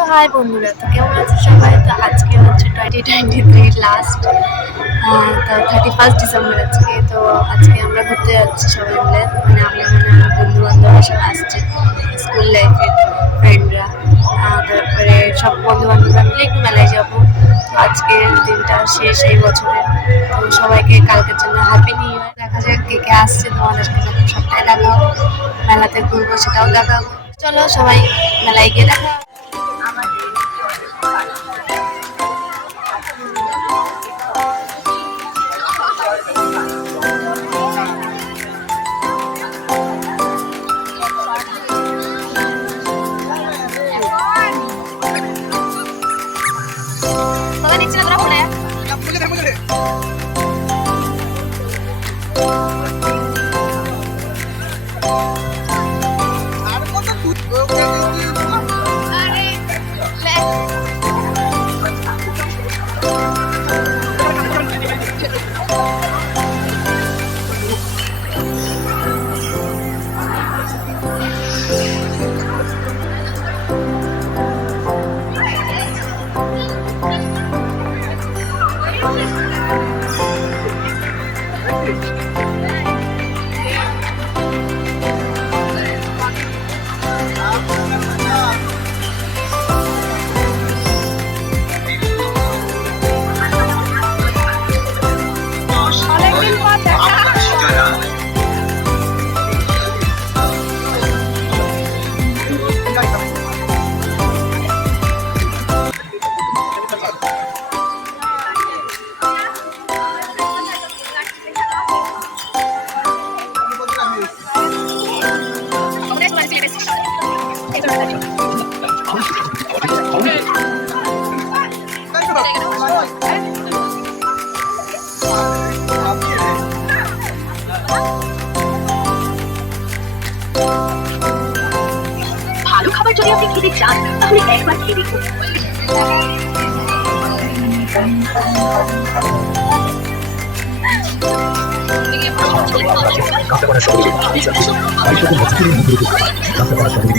তো হাই বন্ধুরা, তো কেমন আছে সবাই? তো আজকে হচ্ছে 2023 লাস্ট, তো 31 ডিসেম্বর আজকে। তো আজকে আমরা ঘুরতে যাচ্ছি সবাই মিলে, মানে আমরা মানে আমার বন্ধু বান্ধবরা সব আসছে, স্কুল লাইফের ফ্রেন্ডরা, তারপরে সব বন্ধু বান্ধবরা মিলে একটু মেলায় যাবো। তো আজকের দিনটা শেষ এই বছরের। তো সবাইকে কালকের জন্য হ্যাপি নিউ ইয়ার। দেখা যাক কে কে আসছে, তোমাদেরকে যখন সবটাই দেখাবো, মেলাতে ঘুরবো সেটাও দেখাবো। চলো সবাই মেলায় গিয়ে দেখা হবে। তোরা নিচ্ছে না, তোরা ফোনে অনেকদিন পর দেখা। ভালো খাবার যদি আপনি খেতে চান তাহলে একবার খেয়ে দেখুন। কাঁচাপাড়া শহরে আমি যাচ্ছি তাই সকল হসপিটালের মধ্যে রেখে কাঁচাপাড়া শহরে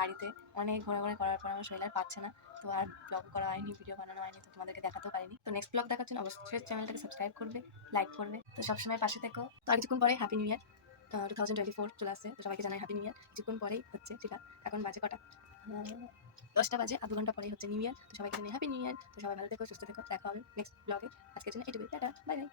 বাড়িতে অনেক ঘোরাঘুরি করার পর আমার শরীর আর পাচ্ছে না, তো আর ব্লগ করা হয়নি, ভিডিও বানানো হয়নি, তো তোমাদেরকে দেখাতেও পারিনি। তো নেক্সট ব্লগ দেখার জন্য অবশ্যই চ্যানেলটাকে সাবস্ক্রাইব করবে, লাইক করবে, তো সবসময় পাশে থেকো। তো আর কিছুক্ষণ পরে হ্যাপি নিউ ইয়ার 2024 চলে আসছে, তো সবাইকে জানাই হ্যাপি নিউ ইয়ার। কিছুক্ষণ পরেই হচ্ছে, ঠিক আছে এখন বাজে কটা, 10টা বাজে, আধ ঘন্টা পরেই হচ্ছে নিউ ইয়ার। তো সবাইকে জানাই হ্যাপি নিউ ইয়ার। তো সবাই ভালো থেকো, সুস্থ থেকো, দেখা হবে নেক্সট ব্লগে। আজকের জন্য এটুকুই, টাটা, বাই বাই।